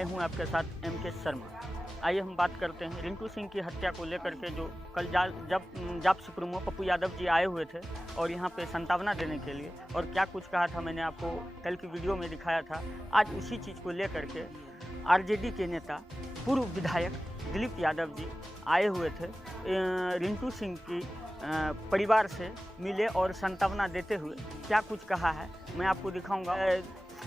मैं हूं आपके साथ MK शर्मा। आइए हम बात करते हैं रिंकू सिंह की हत्या को लेकर के, जो कल जब जाप सुप्रीमो पप्पू यादव जी आए हुए थे और यहां पे संतावना देने के लिए, और क्या कुछ कहा था मैंने आपको कल की वीडियो में दिखाया था। आज उसी चीज़ को लेकर के RJD के नेता पूर्व विधायक दिलीप यादव जी आए हुए थे, रिंकू सिंह की परिवार से मिले और संतावना देते हुए क्या कुछ कहा है मैं आपको दिखाऊंगा।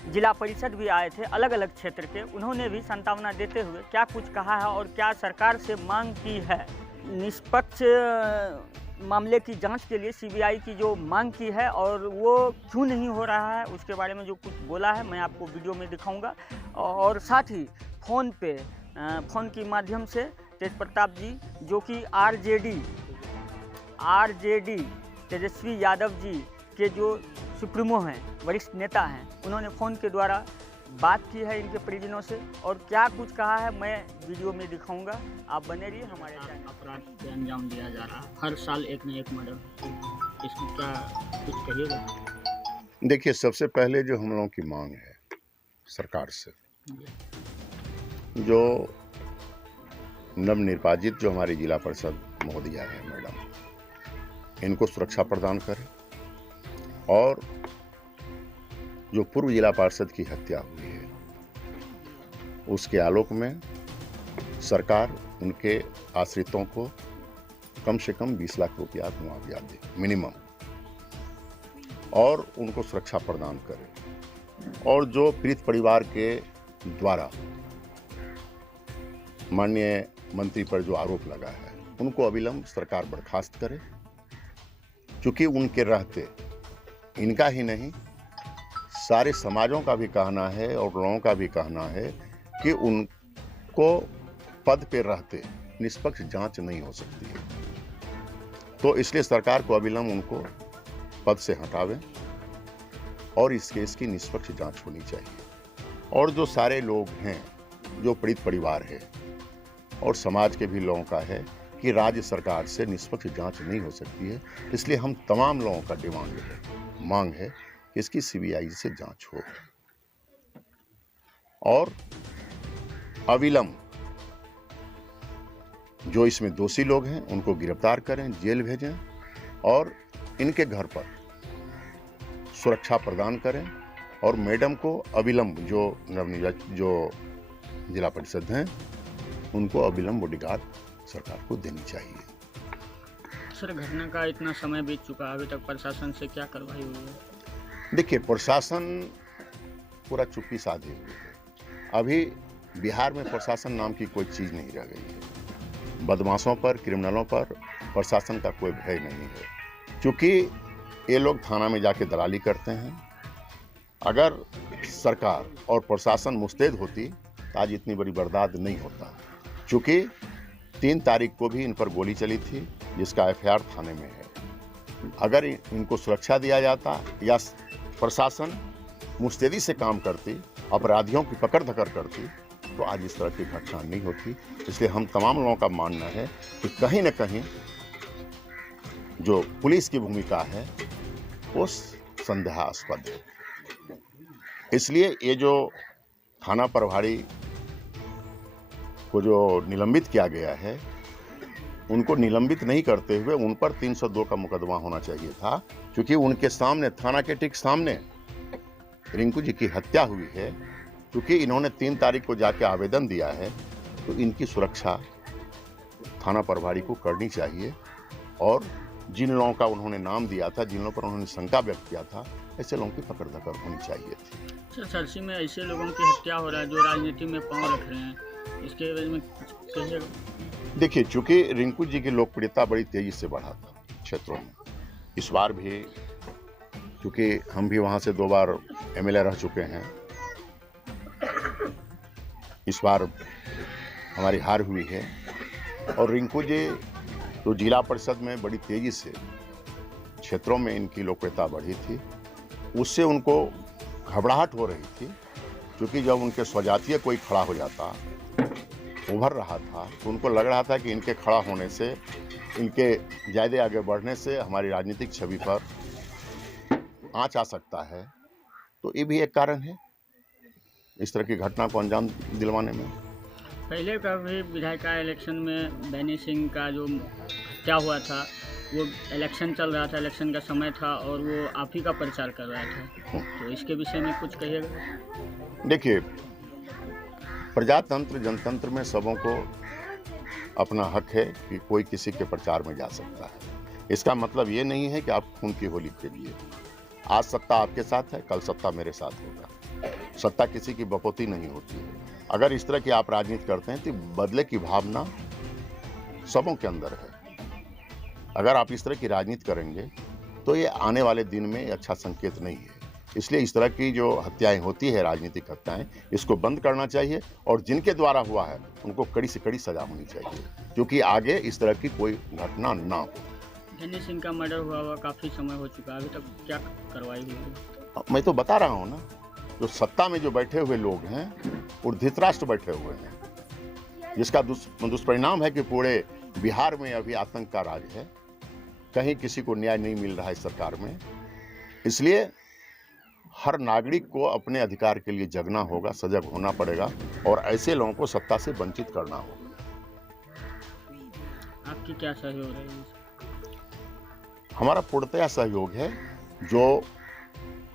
जिला परिषद भी आए थे अलग अलग क्षेत्र के, उन्होंने भी संतावना देते हुए क्या कुछ कहा है और क्या सरकार से मांग की है। निष्पक्ष मामले की जांच के लिए CBI की जो मांग की है और वो क्यों नहीं हो रहा है, उसके बारे में जो कुछ बोला है मैं आपको वीडियो में दिखाऊंगा। और साथ ही फ़ोन के माध्यम से तेज प्रताप जी, जो कि RJD तेजस्वी यादव जी के जो सुप्रीमो हैं, वरिष्ठ नेता हैं, उन्होंने फ़ोन के द्वारा बात की है इनके परिजनों से और क्या कुछ कहा है मैं वीडियो में दिखाऊंगा। आप बने रहिए हमारे चैनल। अपराध से अंजाम दिया जा रहा है, हर साल एक न एक मर्डर, इसकी क्या कुछ कहिएगा? देखिए, सबसे पहले जो हम लोगों की मांग है सरकार से, जो नवनिर्वाचित जो हमारी जिला परिषद महोदया है मैडम, इनको सुरक्षा प्रदान करें और जो पूर्व जिला पार्षद की हत्या हुई है उसके आलोक में सरकार उनके आश्रितों को कम से कम 20 लाख रुपया मुआवजा दे मिनिमम, और उनको सुरक्षा प्रदान करे। और जो पीड़ित परिवार के द्वारा माननीय मंत्री पर जो आरोप लगा है उनको अविलंब सरकार बर्खास्त करे, क्योंकि उनके रहते इनका ही नहीं सारे समाजों का भी कहना है और लोगों का भी कहना है कि उनको पद पे रहते निष्पक्ष जांच नहीं हो सकती है। तो इसलिए सरकार को अविलंब उनको पद से हटावे और इस केस की निष्पक्ष जांच होनी चाहिए। और जो सारे लोग हैं, जो पीड़ित परिवार है और समाज के भी लोगों का है कि राज्य सरकार से निष्पक्ष जांच नहीं हो सकती है, इसलिए हम तमाम लोगों का मांग है कि इसकी CBI से जांच हो और अविलंब जो इसमें दोषी लोग हैं उनको गिरफ्तार करें, जेल भेजें और इनके घर पर सुरक्षा प्रदान करें। और मैडम को अविलंब जो नवनिर्वाचित जो जिला परिषद हैं उनको अविलंब बॉडीगार्ड सरकार को देनी चाहिए। सर, घटना का इतना समय बीत चुका, अभी तक प्रशासन से क्या कार्रवाई हुई है? देखिए, प्रशासन पूरा चुप्पी साधे हुए है। अभी बिहार में प्रशासन नाम की कोई चीज़ नहीं रह गई है। बदमाशों पर, क्रिमिनलों पर प्रशासन का कोई भय नहीं है, क्योंकि ये लोग थाना में जाके दलाली करते हैं। अगर सरकार और प्रशासन मुस्तैद होती तो आज इतनी बड़ी बर्बाद नहीं होता, क्योंकि 3 तारीख को भी इन पर गोली चली थी जिसका FIR थाने में है। अगर इनको सुरक्षा दिया जाता या प्रशासन मुस्तैदी से काम करती, अपराधियों की पकड़ धकड़ करती, तो आज इस तरह की घटना नहीं होती। इसलिए हम तमाम लोगों का मानना है कि कहीं न कहीं जो पुलिस की भूमिका है वो संदेहास्पद है। इसलिए ये जो थाना प्रभारी को जो निलंबित किया गया है, उनको निलंबित नहीं करते हुए उन पर 302 का मुकदमा होना चाहिए था, क्योंकि उनके सामने, थाना के ठीक सामने रिंकू जी की हत्या हुई है। क्योंकि इन्होंने 3 तारीख को जाके आवेदन दिया है, तो इनकी सुरक्षा थाना प्रभारी को करनी चाहिए। और जिन लोगों का उन्होंने नाम दिया था, जिन लोगों पर उन्होंने शंका व्यक्त किया था, ऐसे लोगों की पकड़ धकड़ होनी चाहिए थी। सर, सरसी में ऐसे लोगों की हत्या हो रहा है जो राजनीति में पांव रख रहे हैं, इसके बारे में कहिएगा? देखिए, चूंकि रिंकू जी की लोकप्रियता बड़ी तेजी से बढ़ा था क्षेत्रों में, इस बार भी, क्योंकि हम भी वहाँ से 2 बार MLA रह चुके हैं, इस बार हमारी हार हुई है। और रिंकू जी तो जिला परिषद में बड़ी तेजी से क्षेत्रों में इनकी लोकप्रियता बढ़ी थी, उससे उनको घबराहट हो रही थी, क्योंकि जब उनके स्वजातीय कोई खड़ा हो जाता, उभर रहा था, तो उनको लग रहा था कि इनके खड़ा होने से, इनके ज़्यादा आगे बढ़ने से हमारी राजनीतिक छवि पर आँच आ सकता है। तो ये भी एक कारण है। इस तरह की घटना को अंजाम दिलवाने में। पहले का भी विधायिका इलेक्शन में बैनी सिंह का जो क्या हुआ था, वो इलेक्शन चल रहा था, इलेक्शन का समय था और वो आप ही का प्रचार कर रहा था, तो इसके विषय में कुछ कहिएगा। देखिए, प्रजातंत्र जनतंत्र में सबों को अपना हक है कि कोई किसी के प्रचार में जा सकता है। इसका मतलब ये नहीं है कि आप खून की होली खेलिए। आज सत्ता आपके साथ है, कल सत्ता मेरे साथ होगा। सत्ता किसी की बकौती नहीं होती है। अगर इस तरह की आप राजनीति करते हैं तो बदले की भावना सबों के अंदर है। अगर आप इस तरह की राजनीति करेंगे तो ये आने वाले दिन में अच्छा संकेत नहीं है। इसलिए इस तरह की जो हत्याएं होती है, राजनीतिक हत्याएं, इसको बंद करना चाहिए और जिनके द्वारा हुआ है उनको कड़ी से कड़ी सजा होनी चाहिए, क्योंकि आगे इस तरह की कोई घटना ना हो। बैनी सिंह का मर्डर हुआ काफ़ी समय हो चुका है, अभी तक क्या कार्रवाई हुई है? मैं तो बता रहा हूँ ना, जो सत्ता में जो बैठे हुए लोग हैं वो धृतराष्ट्र बैठे हुए हैं, जिसका दुष्परिणाम है कि पूरे बिहार में अभी आतंक का राज है। कहीं किसी को न्याय नहीं मिल रहा है सरकार में। इसलिए हर नागरिक को अपने अधिकार के लिए जगना होगा, सजग होना पड़ेगा और ऐसे लोगों को सत्ता से वंचित करना होगा। आपकी क्या सहयोग रहेगी? हमारा पूर्णतया सहयोग है। जो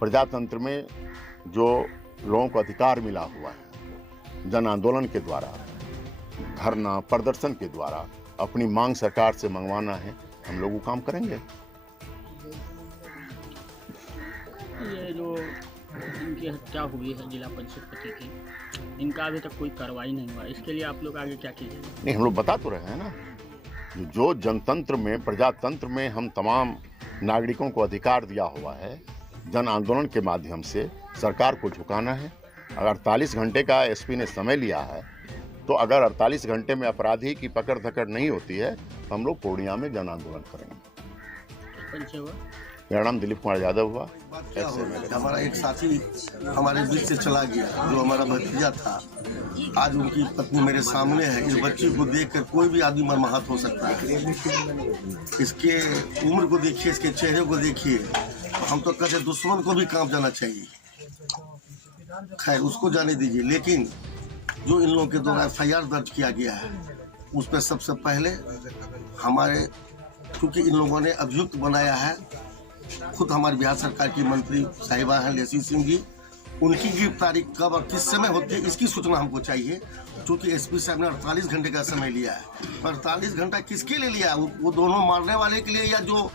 प्रजातंत्र में जो लोगों को अधिकार मिला हुआ है, जन आंदोलन के द्वारा, धरना प्रदर्शन के द्वारा अपनी मांग सरकार से मंगवाना है, हम लोग वो काम करेंगे। ये जो इनकी हत्या हुई है जिला परिषद पति की, इनका अभी तक कोई कार्रवाई नहीं हुआ, इसके लिए आप लोग आगे क्या कीजिएगा? नहीं, हम लोग बता तो रहे हैं ना, जो जनतंत्र में, प्रजातंत्र में हम तमाम नागरिकों को अधिकार दिया हुआ है, जन आंदोलन के माध्यम से सरकार को झुकाना है। अगर 48 घंटे का एसपी ने समय लिया है, तो अगर 48 घंटे में अपराधी की पकड़ धकड़ नहीं होती है तो हम लोग पूर्णिया में जन आंदोलन करेंगे। मेरा नाम दिलीप कुमार यादव हुआ। हमारा एक साथी हमारे बीच से चला गया, जो हमारा भतीजा था। आज उनकी पत्नी मेरे सामने है। इस बच्ची को देखकर कोई भी आदमी मर्माहत हो सकता है। इसके उम्र को देखिए, इसके चेहरे को देखिए, हम तो कहते दुश्मन को भी कांप जाना चाहिए। खैर, उसको जाने दीजिए, लेकिन जो इन लोगों के द्वारा FIR दर्ज किया गया है, उस पर सबसे पहले हमारे, क्योंकि इन लोगों ने अभियुक्त बनाया है, खुद हमारे बिहार सरकार की मंत्री साहिबा हैं लेसी सिंह जी, उनकी गिरफ्तारी कब और किस समय होती है इसकी सूचना हमको चाहिए। क्योंकि एसपी साहब ने 48 घंटे का समय लिया है। 48 घंटा किसके लिए लिया? वो दोनों मारने वाले के लिए, या जो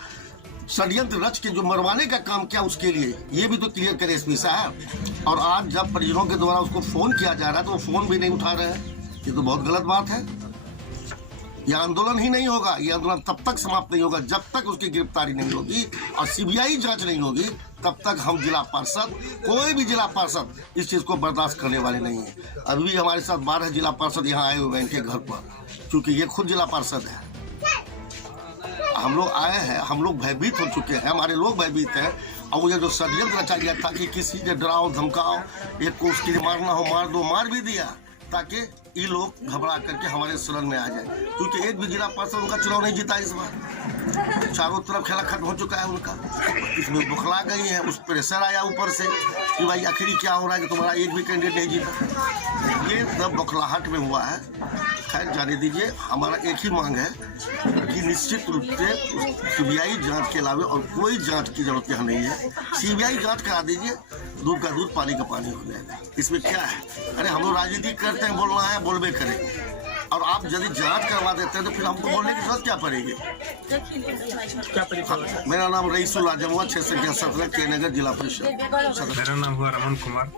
षड्यंत्र रच के जो मरवाने का काम किया उसके लिए? ये भी तो क्लियर करे एसपी साहब। और आज जब परिजनों के द्वारा उसको फोन किया जा रहा है तो वो फोन भी नहीं उठा रहे हैं। ये तो बहुत गलत बात है। यह आंदोलन ही नहीं होगा, यह आंदोलन तब तक समाप्त नहीं होगा जब तक उसकी गिरफ्तारी नहीं होगी और CBI जांच नहीं होगी। तब तक हम जिला पार्षद, कोई भी जिला पार्षद इस चीज़ को बर्दाश्त करने वाले नहीं है। अभी भी हमारे साथ 12 जिला पार्षद यहाँ आए हुए हैं इनके घर पर, क्योंकि ये खुद जिला पार्षद है। हम लोग आए हैं, हम लोग भयभीत हो चुके हैं, हमारे लोग भयभीत हैं। और वो ये जो षड्यंत्र रचा गया था कि किसी के डराओ धमकाओ, एक को उसके लिए मारना हो मार दो, मार भी दिया ताकि ये लोग घबरा करके हमारे शरण में आ जाए। क्योंकि एक भी जिला पार्षद उनका चुनाव नहीं जीता इस बार। चारों तरफ खेला खत्म हो चुका है उनका। इसमें बुखला गई है, उस प्रेशर आया ऊपर से कि भाई आखिरी क्या हो रहा है कि तुम्हारा एक भी कैंडिडेट नहीं जीता। ये सब बुखलाहट में हुआ है। खैर, जाने दीजिए। हमारा एक ही मांग है कि निश्चित रूप से CBI जांच के अलावा और कोई जांच की जरूरत यहाँ नहीं है। CBI जांच करा दीजिए, दूध का दूध पानी का पानी हो जाएगा। इसमें क्या है? अरे हम लोग राजनीति करते हैं, बोलना है बोलबे करें। और आप यदि जांच करवा देते हैं तो फिर हमको बोलने की जरूरत क्या पड़ेगी? मेरा नाम रईसुल आजम हुआ, 6 संख्या 17 के नगर जिला परिषद। मेरा नाम हुआ रमन कुमार,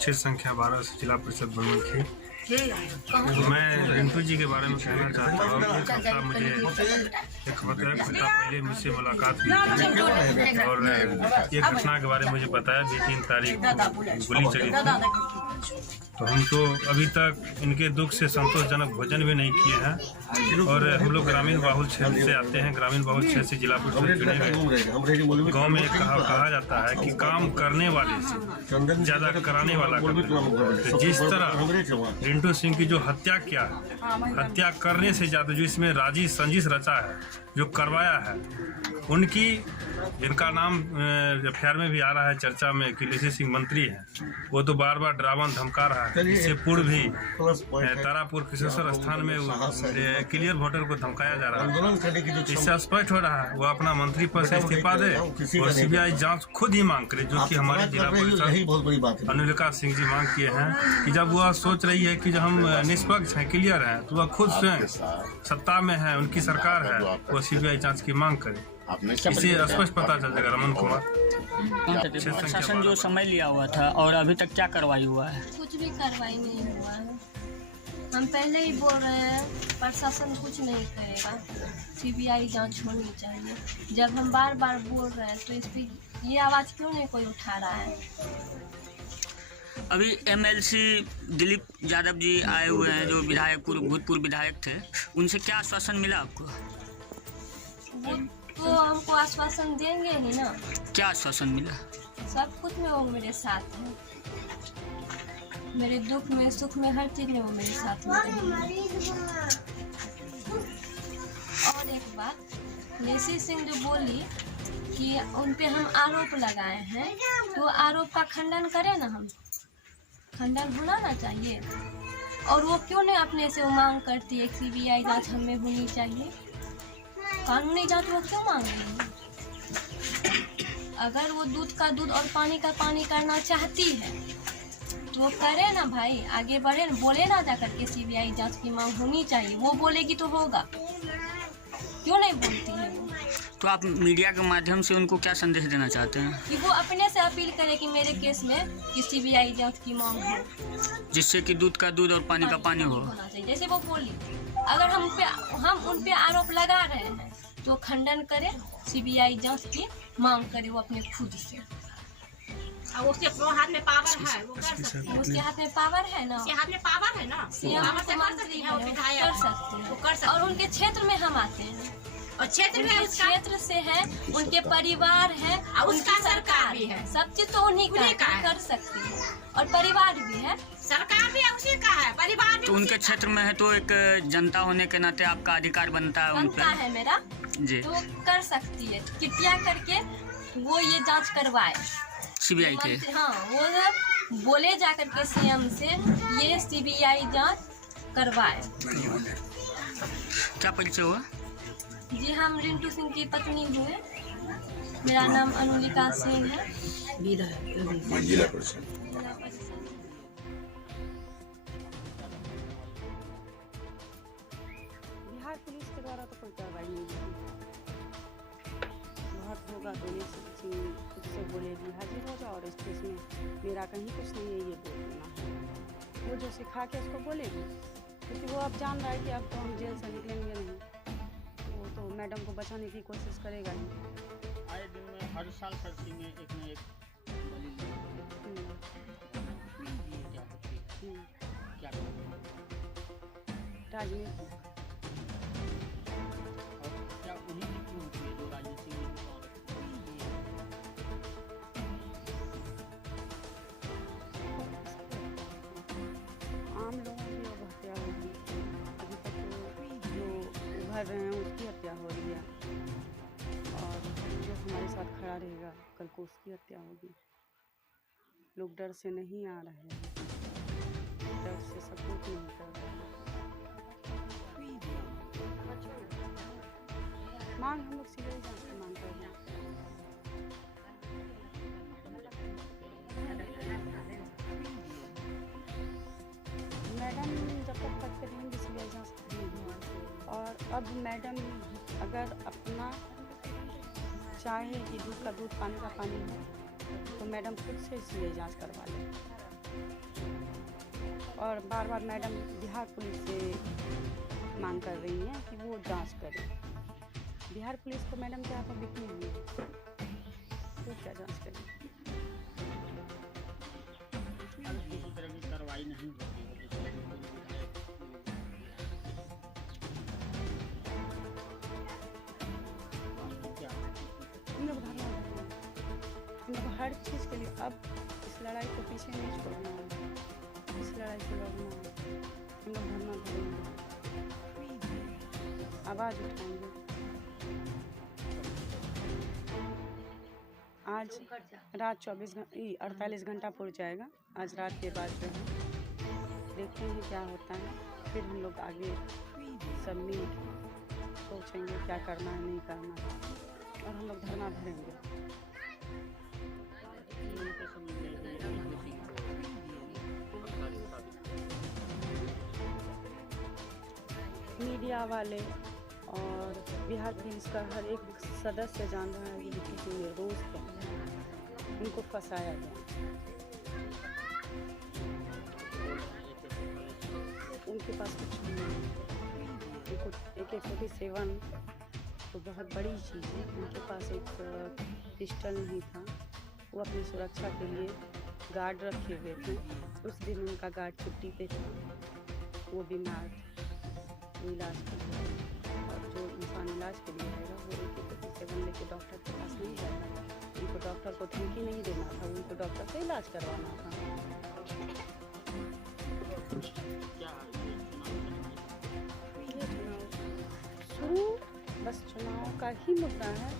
6 संख्या 12 जिला परिषद बनमनखी। मैं रिंटू जी के बारे में कहना चाहता हूँ। एक हफ्ता मुझे पहले मुझसे मुलाकात हुई थी और ये घटना के बारे में मुझे बताया 3 तारीख को गोली चली थी। तो हम तो अभी तक इनके दुख से संतोषजनक भोजन भी नहीं किए हैं। और हम लोग ग्रामीण बाहुल क्षेत्र से आते हैं। ग्रामीण बाहुल क्षेत्र से जिला परिषद चुने गए। गाँव में कहा जाता है कि काम करने वाले से ज़्यादा कराने वाला करता है। तो जिस तरह रिंटू सिंह की जो हत्या किया है, हत्या करने से ज़्यादा जो इसमें राजी संजिश रचा है, जो करवाया है, उनकी जिनका नाम एफआईआर में भी आ रहा है चर्चा में कि लेसी सिंह मंत्री हैं, वो तो बार बार डरावन धमका रहा है। इससे पूर्व भी तारापुर कृष्णेश्वर स्थान में क्लियर वोटर को धमकाया जा रहा है। इससे स्पष्ट हो रहा है वो अपना मंत्री पद से इस्तीफा दे और सीबीआई जांच खुद ही मांग करे, जो कि हमारे जिला परिषद अनुलिका सिंह जी मांग किए हैं कि जब वह सोच रही है कि जब हम निष्पक्ष हैं, क्लियर हैं, तो वह खुद स्वयं सत्ता में है, उनकी सरकार है, वो सीबीआई जांच की मांग करे। इसे स्पष्ट पता चल जाएगा। रमन कुमार। प्रशासन जो समय लिया हुआ था और अभी तक क्या कार्रवाई हुआ है? कुछ भी कार्रवाई नहीं हुआ है। हम पहले ही बोल रहे हैं प्रशासन कुछ नहीं करेगा, सीबीआई जांच होनी चाहिए। जब हम बार बार बोल रहे हैं तो इस पर ये आवाज़ क्यों नहीं कोई उठा रहा है? अभी एमएलसी दिलीप यादव जी आए हुए हैं, जो विधायक भूतपूर्व विधायक थे, उनसे क्या आश्वासन मिला आपको? वो तो हमको आश्वासन देंगे ही ना। क्या आश्वासन मिला? सब कुछ में वो मेरे साथ है, मेरे दुख में सुख में हर चीज में वो मेरे साथ में। और एक बात, लेसी सिंह जो बोली कि उन पे हम आरोप लगाए हैं, तो आरोप का खंडन करें ना, हम खंडन होना ना चाहिए। और वो क्यों नहीं अपने से वो मांग करती है सीबीआई जांच हमें होनी चाहिए? कानूनी जांच वो क्यों मांग रही है? अगर वो दूध का दूध और पानी का पानी करना चाहती है तो वो करे ना भाई, आगे बढ़े, बोले ना जाकर के सीबीआई जांच की मांग होनी चाहिए। वो बोलेगी तो होगा, क्यों नहीं बोलती है वो? तो आप मीडिया के माध्यम से उनको क्या संदेश देना चाहते हैं? कि वो अपने से अपील करे कि मेरे केस में कि सीबीआई जांच की मांग हो, जिससे कि दूध का दूध और पानी का पानी हो। होना चाहिए। जैसे वो बोली, अगर हम उन पे आरोप लगा रहे हैं तो खंडन करे, सीबीआई जांच की मांग करे वो अपने खुद से। उसके हाथ में पावर है, वो कर सकती है। उसके हाथ में पावर है ना, उसके हाथ में पावर है ना, सीएम मंत्री है, वो विधायक कर सकते हैं, वो कर सकते हैं। और उनके क्षेत्र में हम आते हैं, और क्षेत्र में क्षेत्र से है, उनके परिवार है, उसका सरकार भी है, सब चीज तो उन्हीं का कर सकती है। और परिवार भी है, सरकार भी उसी का है, परिवार भी तो उनके क्षेत्र में है, तो एक जनता होने के नाते आपका अधिकार बनता है, बनता है मेरा जी, तो कर सकती है। कृपया करके वो ये जांच करवाए सीबीआई के। हाँ, वो बोले जाकर के सीएम से ये सीबीआई जांच करवाए। क्या परिचय हुआ? जी, हम रिंटू सिंह की पत्नी हुए, मेरा नाम अनुलिका सिंह है, जिला परिषद। बिहार पुलिस के द्वारा तो कोई कार्रवाई नहीं होगी। बहुत होगा तो ये खुद से बोलेगी हाजिर हो जाओ और स्टेज में मेरा कहीं कुछ नहीं है, ये बोल देना है। वो जो सिखा के उसको बोलेगी, क्योंकि वो अब जान रहा है कि अब तो हम जेल से निकलेंगे नहीं, वो तो मैडम को बचाने की कोशिश करेगा ही। आए दिन में हर साल सरसी में एक न एक राजनीति क्या उन्हीं की क्यों होती है जो राजनीति में आम लोगों की अब हत्या होगी। अभी तक जो उभर रहे हैं उसकी हत्या हो रही है, और जो हमारे साथ खड़ा रहेगा कल को उसकी हत्या होगी। लोग डर से नहीं आ रहे हैं, डर से सपोर्ट नहीं कर रहे हैं। मांग हम लोग सीबीआई जांच की मांग कर रहे हैं। मैडम जब तक करते रहेंगे सीबीआई जांच, और अब मैडम अगर अपना चाहे कि दूध का दूध पानी का पानी हो तो मैडम खुद से सीबीआई जांच करवा ले। और बार बार मैडम बिहार पुलिस से मांग कर रही हैं कि वो जांच करे। बिहार पुलिस को मैडम के हाथों बिकनी हुई है, तो क्या जांच करें? किसी तरह की कार्रवाई नहीं होती है। हम लोग धरना दे रहे हैं, हम लोग हर चीज़ के लिए अब इस लड़ाई को पीछे नहीं छोड़ना है, इस लड़ाई को लड़ना है। हम लोग धरना देंगे, आवाज़ उठाएंगे। आज रात 48 घंटा पुर जाएगा। आज रात के बाद जो है देखते हैं क्या होता है, फिर हम लोग आगे सब मिल सोचेंगे क्या करना है नहीं करना है, और हम लोग धरना भरेंगे। मीडिया वाले और बिहार पुलिस का हर एक सदस्य जान रहा है कि बिट्टू सिंह ये दोस्त है, उनको फंसाया गया। उनके पास कुछ नहीं है, उनको AK-47 तो बहुत बड़ी चीज़ है। उनके पास एक पिस्टल नहीं था, वो अपनी सुरक्षा के लिए गार्ड रखे हुए थे। उस दिन उनका गार्ड छुट्टी पे था, वो बीमार था, वो इलाज के लिए, और जो इंसान इलाज के लिए आएगा वो AK-47 लेके डॉक्टर के पास नहीं जाएगा। उनको डॉक्टर को धमकी नहीं देना था, उनको डॉक्टर से इलाज करवाना था। शुरू बस चुनाव का ही मुद्दा है,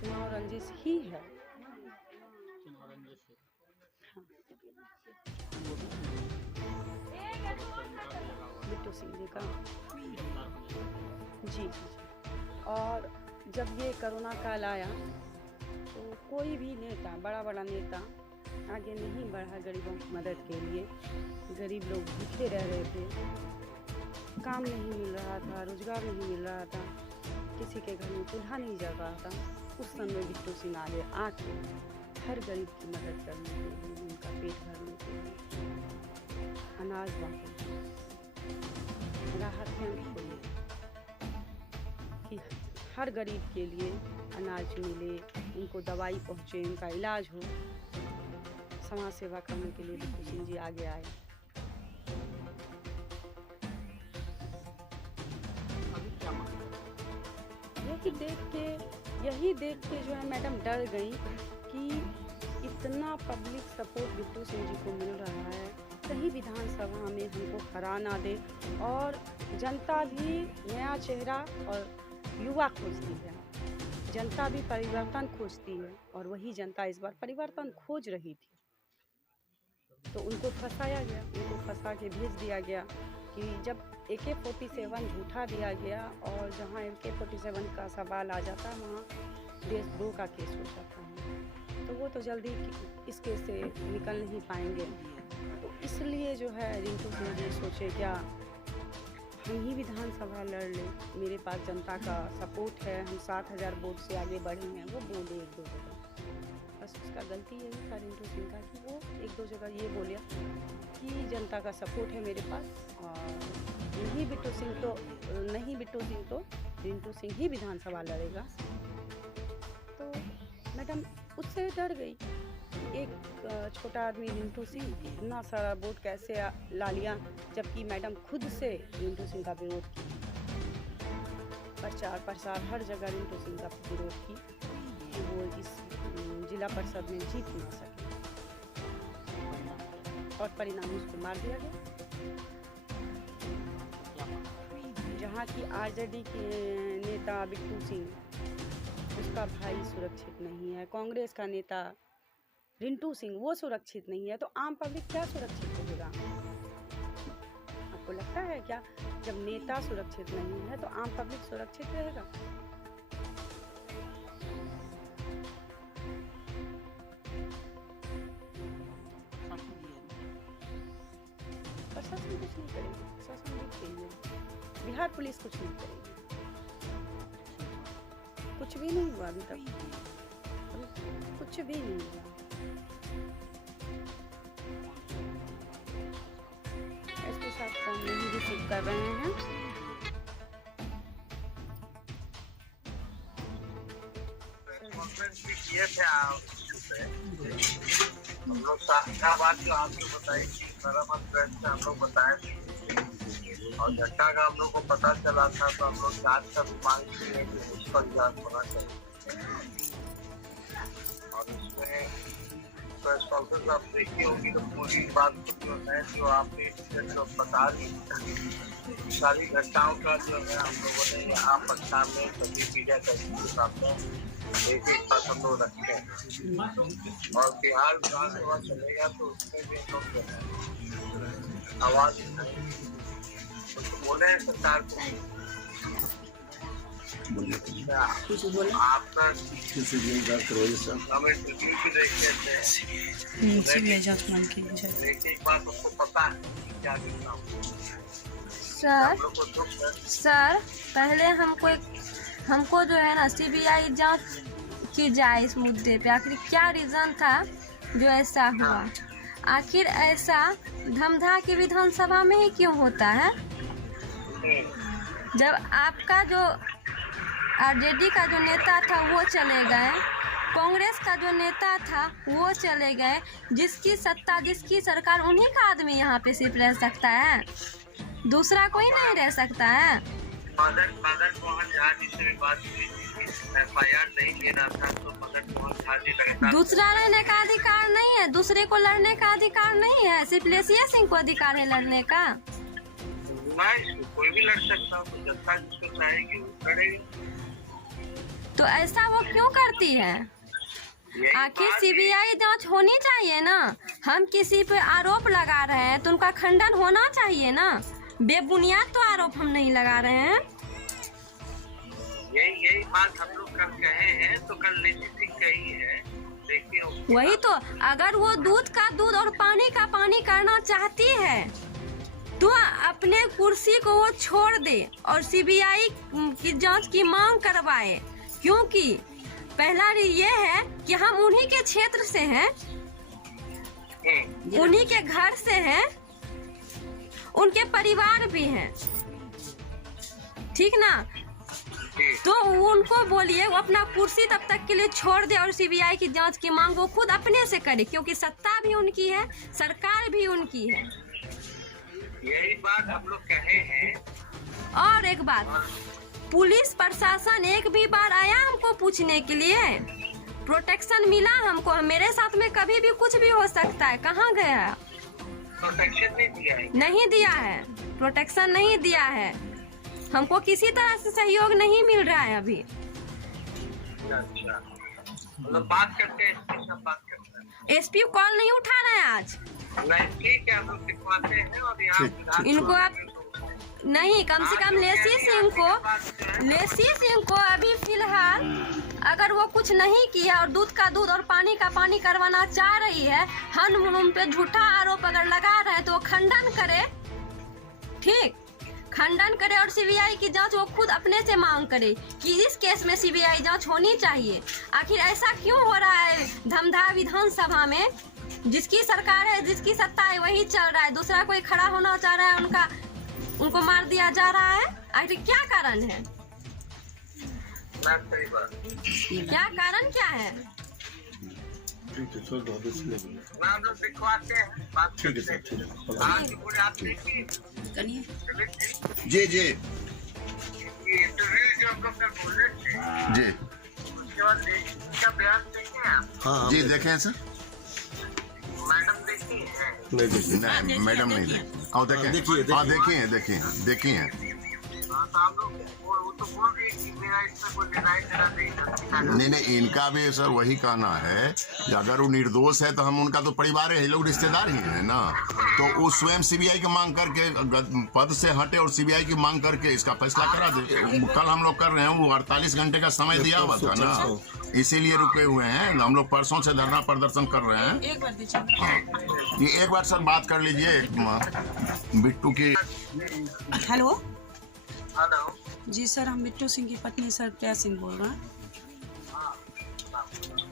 चुनाव रंजिश ही है। बिट्टू सिंह जी का जी। और जब ये कोरोना काल आया तो कोई भी नेता, बड़ा नेता आगे नहीं बढ़ा गरीबों की मदद के लिए। गरीब लोग भूखे रह रहे थे, काम नहीं मिल रहा था, रोजगार नहीं मिल रहा था, किसी के घर में चूल्हा नहीं जल रहा था। उस समय बिट्टू सिंह आगे आके हर गरीब की मदद करने के लिए, उनका पेट भरने के लिए, अनाज बांटने के लिए, राहत कैंप खोले कि हर गरीब के लिए अनाज मिले, उनको दवाई पहुँचे, उनका इलाज हो। समाज सेवा करने के लिए बिट्टू सिंह जी आगे आए। यही देख के जो है मैडम डर गई कि इतना पब्लिक सपोर्ट बिट्टू सिंह जी को मिल रहा है, कहीं विधानसभा में हमको हरा ना दे। और जनता भी नया चेहरा और युवा खोजती है, जनता भी परिवर्तन खोजती है, और वही जनता इस बार परिवर्तन खोज रही थी। तो उनको फंसाया गया, उनको फंसा के भेज दिया गया कि जब AK-47 झूठा दिया गया, और जहाँ AK-47 का सवाल आ जाता है वहाँ देशद्रोह का केस हो जाता है, तो वो तो जल्दी इस केस से निकल नहीं पाएंगे। तो इसलिए जो है रिंकू सिंह जी सोचे क्या हम ही विधानसभा लड़ लें, मेरे पास जनता का सपोर्ट है, हम 7000 वोट से आगे बढ़े हैं। वो बोले 1-2 जगह, बस उसका गलती यही था रिंकू सिंह का कि वो 1-2 जगह ये बोलिया कि जनता का सपोर्ट है मेरे पास, और नहीं बिट्टू सिंह तो रिंकू सिंह ही विधानसभा लड़ेगा। तो मैडम उससे डर गई। एक छोटा आदमी रिंकू सिंह इतना सारा वोट कैसे ला लिया, जबकि मैडम खुद से रिंकू सिंह का विरोध की, प्रचार प्रसार हर जगह रिंकू सिंह का विरोध की कि वो इस जिला परिषद में जीत ना सके, और परिणाम उसको मार दिया गया। जहाँ की RJD के नेता बिट्टू सिंह, उसका भाई सुरक्षित नहीं है, कांग्रेस का नेता रिंटू सिंह वो सुरक्षित नहीं है, तो आम पब्लिक क्या सुरक्षित रहेगा? आपको लगता है क्या जब नेता सुरक्षित नहीं है तो आम पब्लिक सुरक्षित रहेगा? प्रशासन कुछ नहीं करेगी, प्रशासन देख रही है, बिहार पुलिस कुछ नहीं करेगी, कुछ भी नहीं हुआ अभी तक, कुछ भी नहीं हुआ। एसपी साहब फोन नहीं रिसीव कर रहे हैं। किए थे हम लोग का बात जो आप लोग बताए सारा बात से हम लोग बताए, और घटना का हम लोग को पता चला था, तो हम लोग जांच का भी मांग किए कि उस पर जांच होना चाहिए। और इसमें प्रेस कॉन्फ्रेंस आप देखी होगी तो पूरी बात जो है जो आपने जो बता दी, सारी घटनाओं का जो है हम लोगों ने यहाँ पटना में सभी मीडिया कर्मी के सामने एक एक बात हम लोग रखते हैं और बिहार विधानसभा चलेगा तो उसमें भी हम लोग जो है आवाज तो बोले हैं सरकार को आपका हम इंटरव्यू भी देखते थे एक बात उसको पता है कि क्या लिखना सर पहले हमको जो है ना सीबीआई जांच की जाए इस मुद्दे पे, आखिर क्या रीज़न था जो ऐसा हुआ, आखिर ऐसा धमधा की विधानसभा में ही क्यों होता है। जब आपका जो आरजेडी का जो नेता था वो चले गए, कांग्रेस का जो नेता था वो चले गए, जिसकी सत्ता जिसकी सरकार उन्हीं का आदमी यहाँ पे सिर्फ रह सकता है, दूसरा कोई नहीं रह सकता है। मदन मोहन झा जी से भी बात हुई थी, FIR नहीं लेना था तो मदन मोहन झा जी लगता दूसरा रहने का अधिकार नहीं है, दूसरे को लड़ने का अधिकार नहीं है, सिर्फ लेसिया सिंह को अधिकार है लड़ने का। कोई भी लड़ सकता हो, जनता जिसको चाहेगी वो लड़ेगी। तो ऐसा वो क्यों करती है? आखिर सीबीआई जांच होनी चाहिए ना। हम किसी पे आरोप लगा रहे हैं तो उनका खंडन होना चाहिए ना, बेबुनियाद तो आरोप हम नहीं लगा रहे हैं। यही बात हम लोग कल कहे हैं तो कल लेसी सिंह कही है, देखिए वही तो, अगर वो दूध का दूध और पानी का पानी करना चाहती है तो अपने कुर्सी को वो छोड़ दे और सीबीआई की जांच की मांग करवाए, क्योंकि पहला ये है कि हम उन्हीं के क्षेत्र से हैं, उन्हीं के घर से हैं, उनके परिवार भी हैं, ठीक ना। तो उनको बोलिए वो अपना कुर्सी तब तक के लिए छोड़ दे और सीबीआई की जांच की मांग वो खुद अपने से करे, क्योंकि सत्ता भी उनकी है, सरकार भी उनकी है। यही बात हम लोग कहे हैं। और एक बात, पुलिस प्रशासन एक भी बार आया हमको पूछने के लिए, प्रोटेक्शन मिला हमको, मेरे साथ में कभी भी कुछ भी हो सकता है, कहाँ गया? प्रोटेक्शन नहीं दिया है? नहीं दिया है, प्रोटेक्शन नहीं दिया है, हमको किसी तरह से सहयोग नहीं मिल रहा है अभी। अच्छा, मतलब बात करते हैं, बात करते हैं। एसपी कॉल नहीं उठा रहे हैं आज। नहीं, ठीक है, हम लोग दिखवाते हैं और यहाँ इनको आप नहीं, कम से कम लेसी सिंह को अभी फिलहाल अगर वो कुछ नहीं किया और दूध का दूध और पानी का पानी करवाना चाह रही है, हम पे झूठा आरोप अगर लगा रहे हैं तो वो खंडन करे, ठीक, खंडन करे और सीबीआई की जांच वो खुद अपने से मांग करे कि इस केस में सीबीआई जांच होनी चाहिए। आखिर ऐसा क्यों हो रहा है धमधा विधानसभा में? जिसकी सरकार है, जिसकी सत्ता है वही चल रहा है, दूसरा कोई खड़ा होना चाह रहा है उनको मार दिया जा रहा है। आखिर क्या कारण है? क्या कारण क्या है? हम लोग दिखवाते हैं, बात ठीक है सर, ठीक है। जी जी इंटरव्यू जो हम लोग कल बोले थे जी, उसके बाद का बयान देखे आप? हाँ जी देखे हैं सर। मैडम देखी है? नहीं मैडम नहीं देखी। और देखें, हाँ देखिए तो हम लोग वो तो बोल रही है कि मेरा इसमें कोई डिनाई करा नहीं। नहीं, इनका भी सर वही कहना है कि अगर वो निर्दोष है तो हम उनका तो परिवार है, लोग रिश्तेदार ही है ना, तो वो स्वयं सीबीआई की मांग करके पद से हटे और सीबीआई की मांग करके इसका फैसला करा दे। कल हम लोग कर रहे हैं, वो 48 घंटे का समय दिया हुआ था ना, इसीलिए रुके हुए हैं। हम लोग परसों से धरना प्रदर्शन कर रहे हैं। हाँ, ये एक बार सर बात कर लीजिए बिट्टू की। हेलो हेलो जी सर, हम बिट्टू सिंह की पत्नी सर प्रिया सिंह बोल रहे हैं।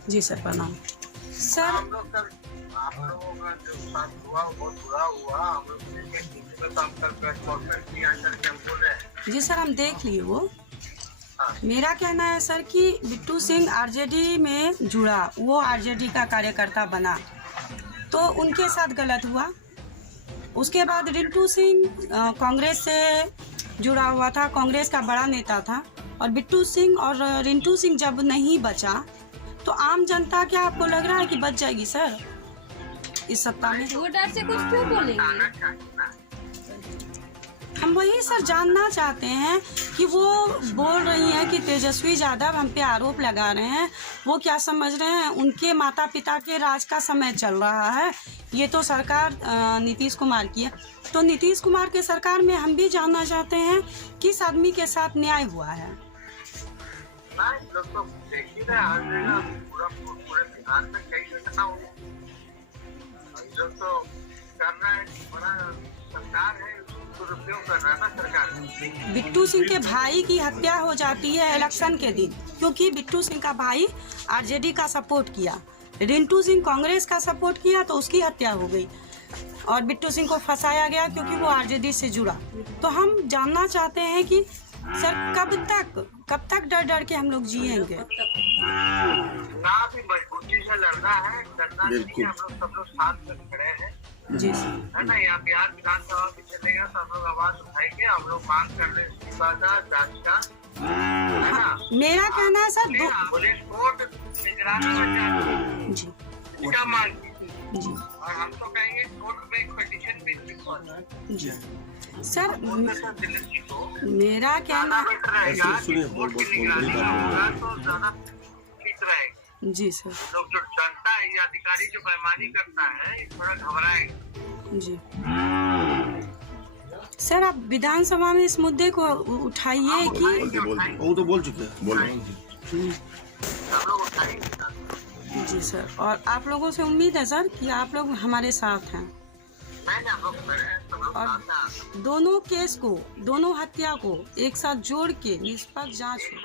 जी सर प्रणाम सर। हम लोग कल आप लोगों का जो साथ हुआ वो बहुत बुरा हुआ। हम लोग तो हम कल प्रेस कॉन्फ्रेंस किया करके हम बोल रहे हैं। जी सर, हम देख लिए वो। मेरा कहना है सर कि बिट्टू सिंह आरजेडी में जुड़ा, वो आरजेडी का कार्यकर्ता बना तो उनके साथ गलत हुआ। उसके बाद रिंटू सिंह कांग्रेस से जुड़ा हुआ था, कांग्रेस का बड़ा नेता था, और बिट्टू सिंह और रिंटू सिंह जब नहीं बचा तो आम जनता क्या आपको लग रहा है कि बच जाएगी सर इस सत्ता में? वो डर से कुछ क्यों बोलेंगे? हम वही सर जानना चाहते हैं कि वो बोल रही हैं कि तेजस्वी यादव हम पे आरोप लगा रहे हैं, वो क्या समझ रहे हैं उनके माता पिता के राज का समय चल रहा है, ये तो सरकार नीतीश कुमार की है। तो नीतीश कुमार के सरकार में हम भी जानना चाहते हैं किस आदमी के साथ न्याय हुआ है। लोग तो देखिए ना हर जगह पूरे बिहार में कई घटना हुई, जो तो कर रहा है बड़ा सरकार है, दुरुपयोग कर रहा है ना सरकार। बिट्टू सिंह के भाई की हत्या हो जाती है इलेक्शन के दिन, क्योंकि बिट्टू सिंह का भाई आरजेडी का सपोर्ट किया, रिंटू सिंह कांग्रेस का सपोर्ट किया तो उसकी हत्या हो गई और बिट्टू सिंह को फंसाया गया क्योंकि वो आरजेडी से जुड़ा। तो हम जानना चाहते हैं कि सर कब तक डर के हम लोग जिएंगे? ना भी मजबूती से लड़ना है, डरना नहीं है, हम लोग सब लोग साथ में खड़े हैं जी सर, है ना। यहाँ बिहार विधानसभा में चलेगा तो हम लोग आवाज उठाएंगे, हम लोग मांग कर रहे हैं इस्तीफा का, जांच का, है ना। मेरा कहना है सर पुलिस कोर्ट निगरानी में जी इसका मांग जी और हम तो कहेंगे कोर्ट में एक पिटीशन भी लिखवाना जी सर। दिल्ली को मेरा कहना बेटर रहेगा कि कोर्ट की निगरानी में होगा तो ज्यादा ठीक रहेगा। जी सर, लोग जो जनता है या अधिकारी जो बेईमानी करता है ये थोड़ा घबराएगा। जी सर, आप विधानसभा में इस मुद्दे को उठाइए कि वो तो बोल चुके हैं। हम लोग उठाएंगे। जी सर, और आप लोगों से उम्मीद है सर कि आप लोग हमारे साथ हैं और दोनों केस को, दोनों हत्या को एक साथ जोड़ के निष्पक्ष जांच हो।